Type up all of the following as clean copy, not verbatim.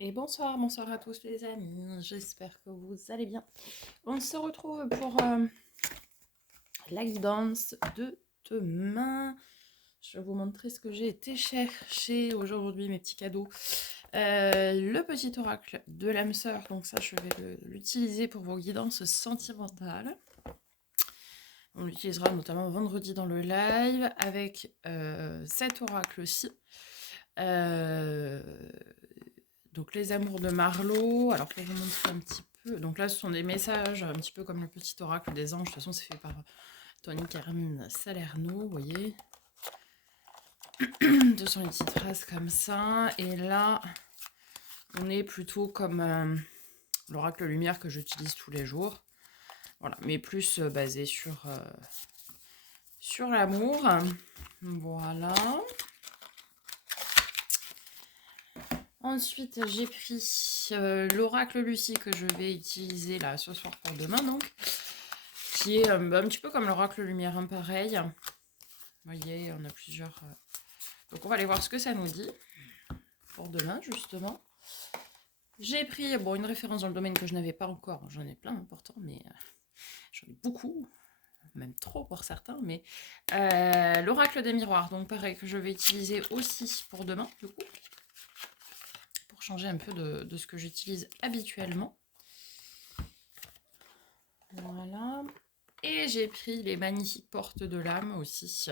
Et bonsoir, bonsoir à tous les amis, j'espère que vous allez bien. On se retrouve pour la guidance de demain. Je vais vous montrer ce que j'ai été chercher aujourd'hui, mes petits cadeaux. Le petit oracle de l'âme sœur, donc ça je vais l'utiliser pour vos guidances sentimentales. On l'utilisera notamment vendredi dans le live avec cet oracle-ci. Donc les amours de Marlowe. Alors pour vous montrer un petit peu. Donc là ce sont des messages un petit peu comme le petit oracle des anges. De toute façon c'est fait par Tony Carmine Salerno, vous voyez. Ce sont les petites phrases comme ça. Et là on est plutôt comme l'oracle lumière que j'utilise tous les jours. Voilà, mais plus basé sur l'amour. Voilà. Ensuite, j'ai pris l'oracle Lucie que je vais utiliser là ce soir pour demain, donc, qui est un petit peu comme l'oracle lumière, pareil. Vous voyez, on a plusieurs. Donc, on va aller voir ce que ça nous dit pour demain, justement. J'ai pris une référence dans le domaine que je n'avais pas encore. J'en ai plein, pourtant, mais j'en ai beaucoup, même trop pour certains. Mais l'oracle des miroirs, donc pareil, que je vais utiliser aussi pour demain, du coup. Changer un peu de ce que j'utilise habituellement. Voilà. Et j'ai pris les magnifiques portes de l'âme aussi,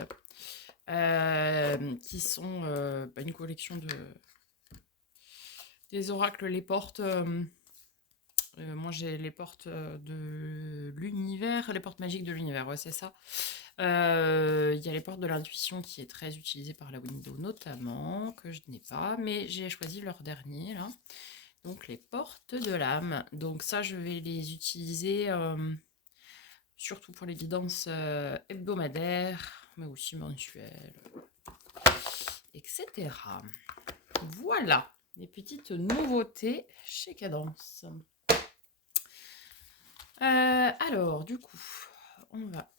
qui sont une collection des oracles, les portes. Moi j'ai les portes de l'univers, les portes magiques de l'univers, ouais c'est ça. Il y a les portes de l'intuition qui est très utilisée par la Windows notamment, que je n'ai pas, mais j'ai choisi leur dernier là. Donc les portes de l'âme. Donc ça, je vais les utiliser surtout pour les guidances hebdomadaires, mais aussi mensuelles, etc. Voilà, les petites nouveautés chez Cadence. Alors, du coup, on va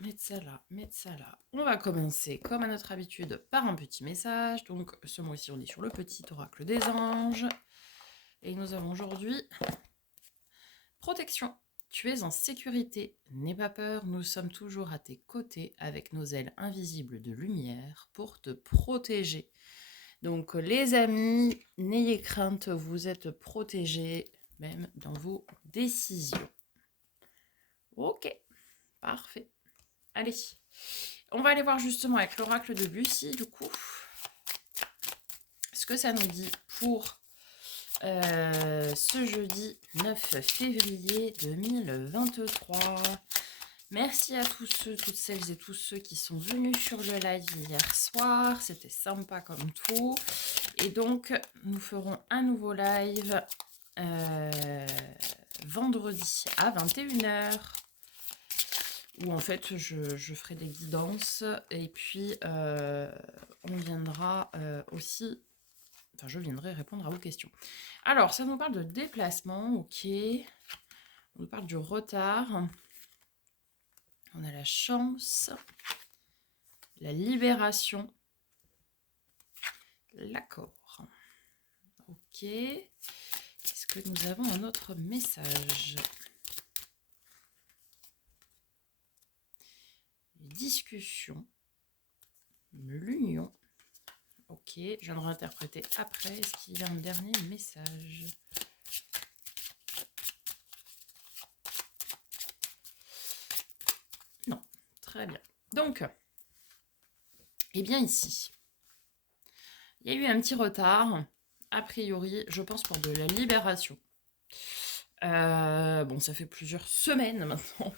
mettre ça là, mettre ça là. On va commencer, comme à notre habitude, par un petit message. Donc, ce mois-ci, on est sur le petit oracle des anges. Et nous avons aujourd'hui protection. Tu es en sécurité, n'aie pas peur, nous sommes toujours à tes côtés avec nos ailes invisibles de lumière pour te protéger. Donc les amis, n'ayez crainte, vous êtes protégés même dans vos décisions. Ok, parfait. Allez, on va aller voir justement avec l'oracle de Lucie du coup ce que ça nous dit pour ce jeudi 9 février 2023. Merci à tous ceux, toutes celles et tous ceux qui sont venus sur le live hier soir. C'était sympa comme tout. Et donc, nous ferons un nouveau live vendredi à 21h. Où en fait, je ferai des guidances. Et puis, on viendra aussi... Enfin, je viendrai répondre à vos questions. Alors, ça nous parle de déplacement, ok. On nous parle du retard. On a la chance, la libération, l'accord. Ok. Est-ce que nous avons un autre message? Discussion, l'union. Ok, je viens de réinterpréter après. Est-ce qu'il y a un dernier message? Non, très bien. Donc, eh bien ici, il y a eu un petit retard, a priori, je pense pour de la libération. Bon, ça fait plusieurs semaines maintenant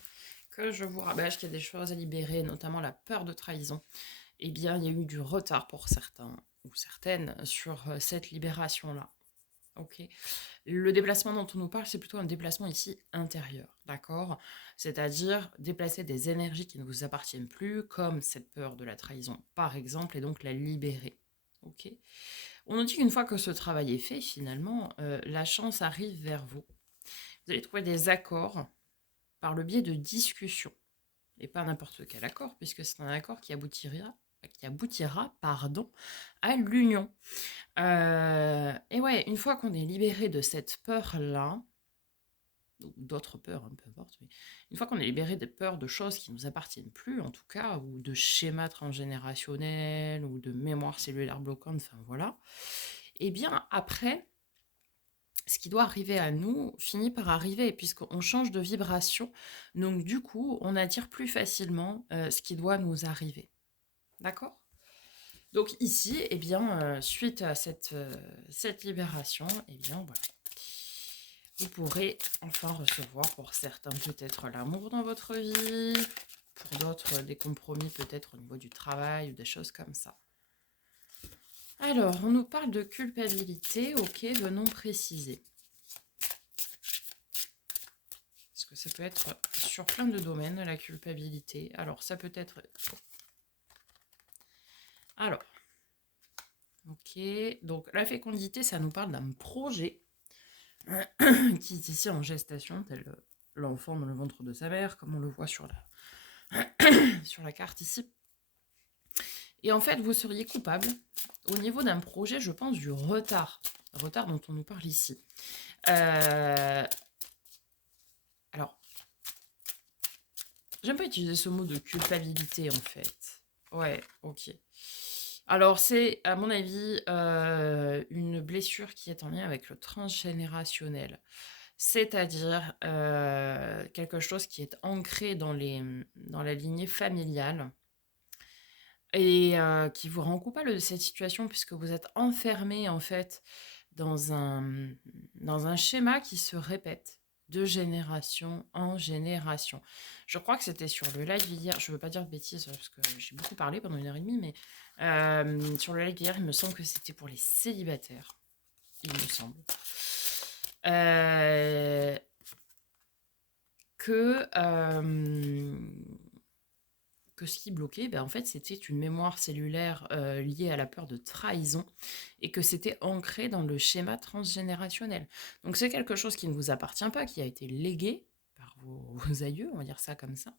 que je vous rabâche qu'il y a des choses à libérer, notamment la peur de trahison. Eh bien, il y a eu du retard pour certains ou certaines sur cette libération-là. Ok. Le déplacement dont on nous parle, c'est plutôt un déplacement ici intérieur, d'accord? C'est-à-dire déplacer des énergies qui ne vous appartiennent plus, comme cette peur de la trahison, par exemple, et donc la libérer. Ok. On nous dit qu'une fois que ce travail est fait, finalement, la chance arrive vers vous. Vous allez trouver des accords par le biais de discussions. Et pas n'importe quel accord, puisque c'est un accord qui aboutira à l'union. Et ouais, après, une fois qu'on est libéré de cette peur-là, ou d'autres peurs, hein, peu importe, mais une fois qu'on est libéré des peurs de choses qui ne nous appartiennent plus, en tout cas, ou de schémas transgénérationnels, ou de mémoire cellulaire bloquante, enfin voilà, et bien après, ce qui doit arriver à nous finit par arriver, puisqu'on change de vibration. Donc du coup, on attire plus facilement ce qui doit nous arriver. D'accord? Donc ici, eh bien, suite à cette libération, eh bien voilà, vous pourrez enfin recevoir pour certains peut-être l'amour dans votre vie, pour d'autres des compromis peut-être au niveau du travail ou des choses comme ça. Alors, on nous parle de culpabilité, ok, venons préciser. Parce que ça peut être sur plein de domaines, la culpabilité. Alors, ça peut être... Alors, ok, donc la fécondité, ça nous parle d'un projet qui est ici en gestation, tel l'enfant dans le ventre de sa mère, comme on le voit sur la carte ici. Et en fait, vous seriez coupable au niveau d'un projet, je pense, du retard dont on nous parle ici. Alors, j'aime pas utiliser ce mot de culpabilité, en fait. Ouais, ok. Alors, c'est, à mon avis, une blessure qui est en lien avec le transgénérationnel. C'est-à-dire quelque chose qui est ancré dans la lignée familiale et qui vous rend coupable de cette situation puisque vous êtes enfermé, en fait, dans un schéma qui se répète de génération en génération. Je crois que c'était sur le live hier, je veux pas dire de bêtises parce que j'ai beaucoup parlé pendant 1 heure et demie, mais sur le live hier, il me semble que c'était pour les célibataires, il me semble. Que ce qui bloquait, ben en fait, c'était une mémoire cellulaire liée à la peur de trahison et que c'était ancré dans le schéma transgénérationnel. Donc c'est quelque chose qui ne vous appartient pas, qui a été légué par vos aïeux, on va dire ça comme ça,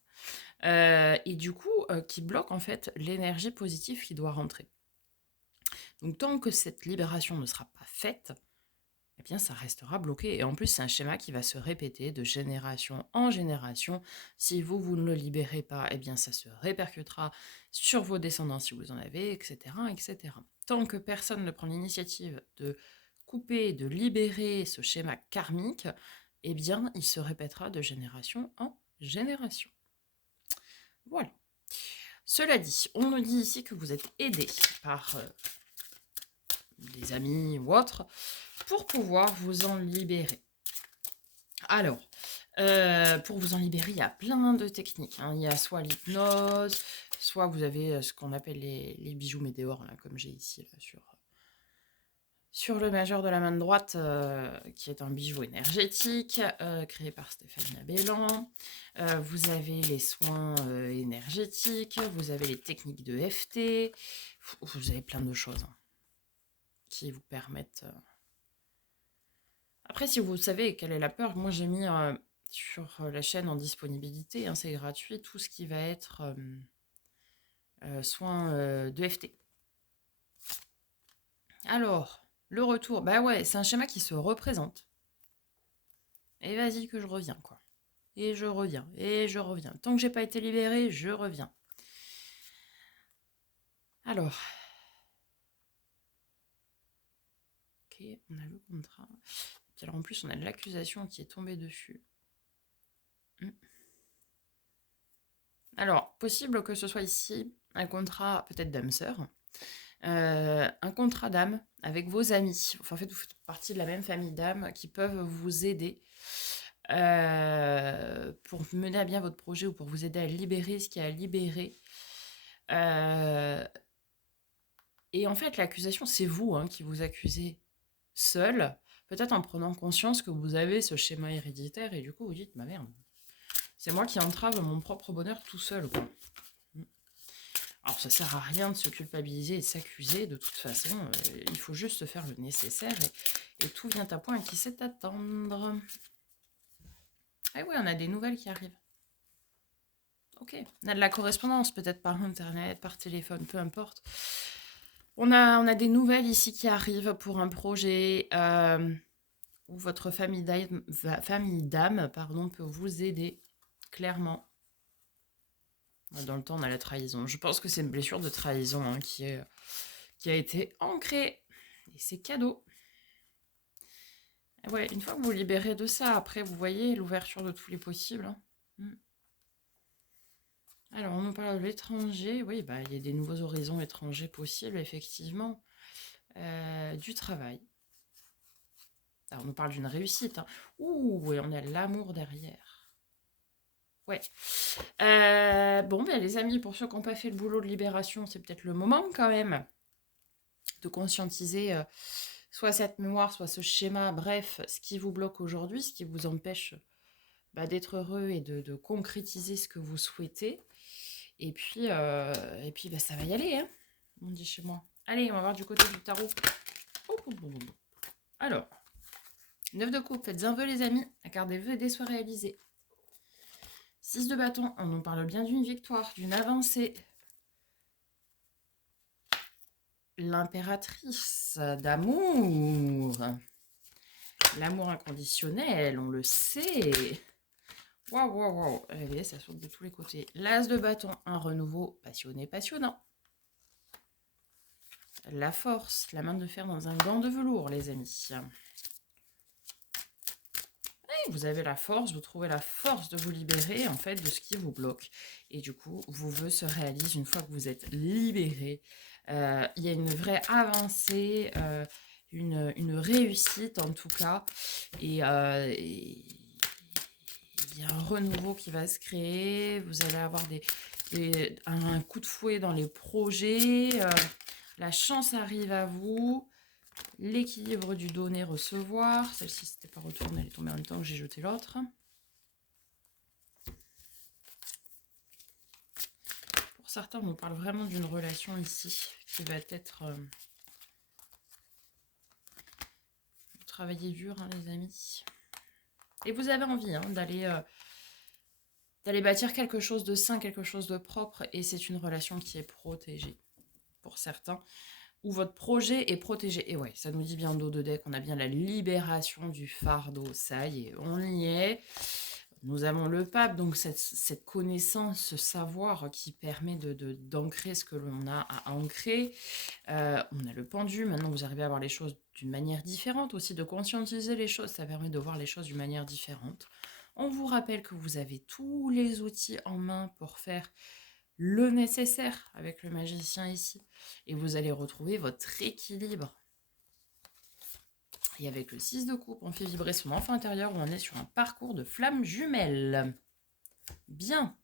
et du coup, qui bloque en fait l'énergie positive qui doit rentrer. Donc tant que cette libération ne sera pas faite, eh bien, ça restera bloqué. Et en plus, c'est un schéma qui va se répéter de génération en génération. Si vous ne le libérez pas, eh bien, ça se répercutera sur vos descendants si vous en avez, etc., etc. Tant que personne ne prend l'initiative de couper, de libérer ce schéma karmique, eh bien, il se répétera de génération en génération. Voilà. Cela dit, on nous dit ici que vous êtes aidé par des amis ou autres pour pouvoir vous en libérer. Alors, pour vous en libérer, il y a plein de techniques, hein. Il y a soit l'hypnose, soit vous avez ce qu'on appelle les bijoux météores, là, comme j'ai ici là, sur le majeur de la main droite, qui est un bijou énergétique, créé par Stéphanie Abellan. Vous avez les soins énergétiques, vous avez les techniques de FT, vous avez plein de choses hein, qui vous permettent... Après, si vous savez quelle est la peur, moi j'ai mis sur la chaîne en disponibilité, hein, c'est gratuit, tout ce qui va être soins de FT. Alors, le retour, bah ouais, c'est un schéma qui se représente. Et vas-y que je reviens, quoi. Et je reviens, et je reviens. Tant que j'ai pas été libérée, je reviens. Alors. Ok, on a le contrat. Et alors en plus, on a l'accusation qui est tombée dessus. Alors, possible que ce soit ici un contrat peut-être d'âme sœur, un contrat d'âme avec vos amis. Enfin, en fait, vous faites partie de la même famille d'âmes qui peuvent vous aider pour mener à bien votre projet ou pour vous aider à libérer ce qui est à libérer. Et en fait, l'accusation, c'est vous hein, qui vous accusez seul, peut-être en prenant conscience que vous avez ce schéma héréditaire et du coup, vous dites, ma merde, c'est moi qui entrave mon propre bonheur tout seul, quoi. Alors, ça sert à rien de se culpabiliser et de s'accuser. De toute façon, il faut juste faire le nécessaire et tout vient à point et qui sait attendre. Ah oui, on a des nouvelles qui arrivent. Ok, on a de la correspondance, peut-être par internet, par téléphone, peu importe. On a des nouvelles ici qui arrivent pour un projet où votre famille d'âme, pardon, peut vous aider, clairement. Dans le temps, on a la trahison. Je pense que c'est une blessure de trahison hein, qui a été ancrée. Et c'est cadeau. Et ouais, une fois que vous vous libérez de ça, après, vous voyez l'ouverture de tous les possibles. Hein. Mm. Alors, on nous parle de l'étranger. Oui, bah, il y a des nouveaux horizons étrangers possibles, effectivement. Du travail. Alors, on nous parle d'une réussite. Hein. Ouh, et on a l'amour derrière. Ouais. Bon, ben, les amis, pour ceux qui n'ont pas fait le boulot de libération, c'est peut-être le moment quand même de conscientiser soit cette mémoire, soit ce schéma, bref, ce qui vous bloque aujourd'hui, ce qui vous empêche bah, d'être heureux et de concrétiser ce que vous souhaitez. Et puis bah, ça va y aller, hein, on dit chez moi. Allez, on va voir du côté du tarot. Alors, 9 de coupe, faites un vœu les amis, la carte des vœux et des soins réalisés. 6 de bâton, on nous parle bien d'une victoire, d'une avancée. L'impératrice d'amour. L'amour inconditionnel, on le sait. Waouh, waouh, waouh. Allez, ça saute de tous les côtés. L'as de bâton, un renouveau passionné, passionnant. La force, la main de fer dans un gant de velours, les amis. Et vous avez la force, vous trouvez la force de vous libérer, en fait, de ce qui vous bloque. Et du coup, vos vœux se réalisent une fois que vous êtes libéré. Il y a une vraie avancée, une réussite, en tout cas. Et il y a un renouveau qui va se créer. Vous allez avoir un coup de fouet dans les projets. La chance arrive à vous. L'équilibre du donner-recevoir. Celle-ci, c'était pas retournée, elle est tombée en même temps que j'ai jeté l'autre. Pour certains, on nous parle vraiment d'une relation ici qui va être... travailler dur, hein, les amis. Et vous avez envie hein, d'aller bâtir quelque chose de sain, quelque chose de propre. Et c'est une relation qui est protégée pour certains. Où votre projet est protégé. Et ouais, ça nous dit bien dos de deck, on a bien la libération du fardeau. Ça y est, on y est. Nous avons le pape, donc cette connaissance, ce savoir qui permet d'ancrer ce que l'on a à ancrer. On a le pendu, maintenant vous arrivez à voir les choses d'une manière différente aussi, de conscientiser les choses, ça permet de voir les choses d'une manière différente. On vous rappelle que vous avez tous les outils en main pour faire le nécessaire avec le magicien ici. Et vous allez retrouver votre équilibre. Et avec le 6 de coupe, on fait vibrer son enfant intérieur où on est sur un parcours de flammes jumelles. Bien.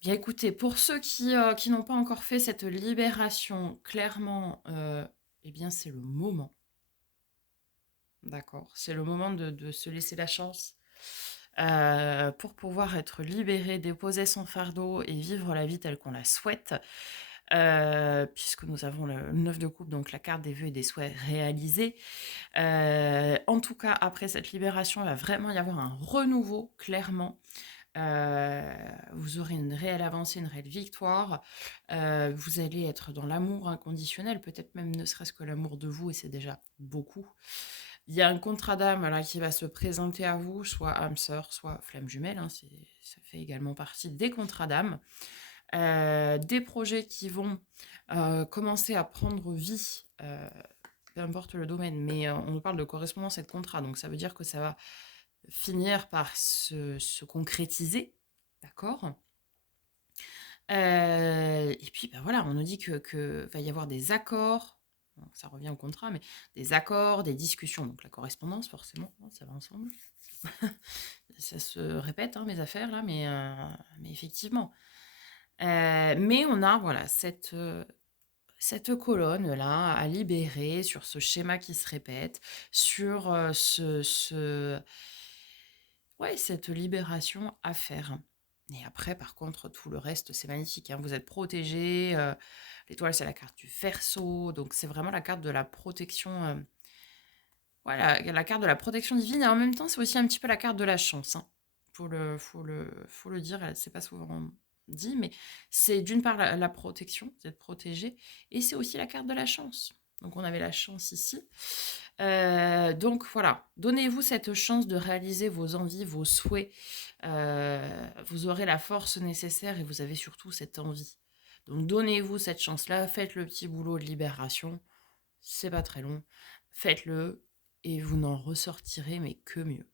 Bien écoutez, pour ceux qui n'ont pas encore fait cette libération, clairement, eh bien c'est le moment. D'accord. C'est le moment de se laisser la chance pour pouvoir être libéré, déposer son fardeau et vivre la vie telle qu'on la souhaite. Puisque nous avons le 9 de coupe, donc la carte des vœux et des souhaits réalisés. En tout cas, après cette libération, il va vraiment y avoir un renouveau, clairement. Vous aurez une réelle avancée, une réelle victoire. Vous allez être dans l'amour inconditionnel, peut-être même ne serait-ce que l'amour de vous, et c'est déjà beaucoup. Il y a un contrat d'âme là, qui va se présenter à vous, soit âme sœur, soit flamme jumelle. Hein, ça fait également partie des contrats d'âme. Des projets qui vont commencer à prendre vie, peu importe le domaine, mais on nous parle de correspondance et de contrat, donc ça veut dire que ça va finir par se concrétiser, d'accord. Et puis ben voilà, on nous dit que va y avoir des accords, donc ça revient au contrat, mais des accords, des discussions, donc la correspondance forcément, ça va ensemble. Ça se répète, hein, mes affaires là, mais effectivement. Mais on a voilà cette colonne là à libérer sur ce schéma qui se répète, sur ouais, cette libération à faire. Et après, par contre, tout le reste, c'est magnifique. Hein. Vous êtes protégé. L'étoile, c'est la carte du Verseau. Donc, c'est vraiment la carte de la protection. Voilà, la carte de la protection divine. Et en même temps, c'est aussi un petit peu la carte de la chance. Hein. Faut le dire, c'est pas souvent dit, mais c'est d'une part la protection, vous êtes protégé, et c'est aussi la carte de la chance. Donc on avait la chance ici. Donc voilà, donnez-vous cette chance de réaliser vos envies, vos souhaits. Vous aurez la force nécessaire et vous avez surtout cette envie. Donc donnez-vous cette chance-là, faites le petit boulot de libération, c'est pas très long, faites-le et vous n'en ressortirez mais que mieux.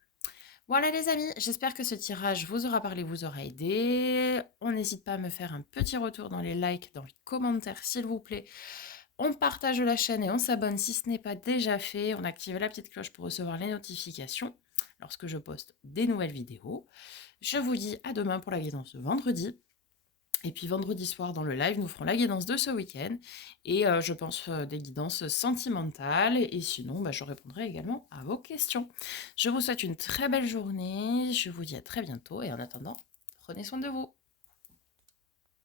Voilà les amis, j'espère que ce tirage vous aura parlé, vous aura aidé. On n'hésite pas à me faire un petit retour dans les likes, dans les commentaires s'il vous plaît. On partage la chaîne et on s'abonne si ce n'est pas déjà fait. On active la petite cloche pour recevoir les notifications lorsque je poste des nouvelles vidéos. Je vous dis à demain pour la guidance de vendredi. Et puis vendredi soir dans le live, nous ferons la guidance de ce week-end. Et je pense des guidances sentimentales. Et sinon, je répondrai également à vos questions. Je vous souhaite une très belle journée. Je vous dis à très bientôt. Et en attendant, prenez soin de vous.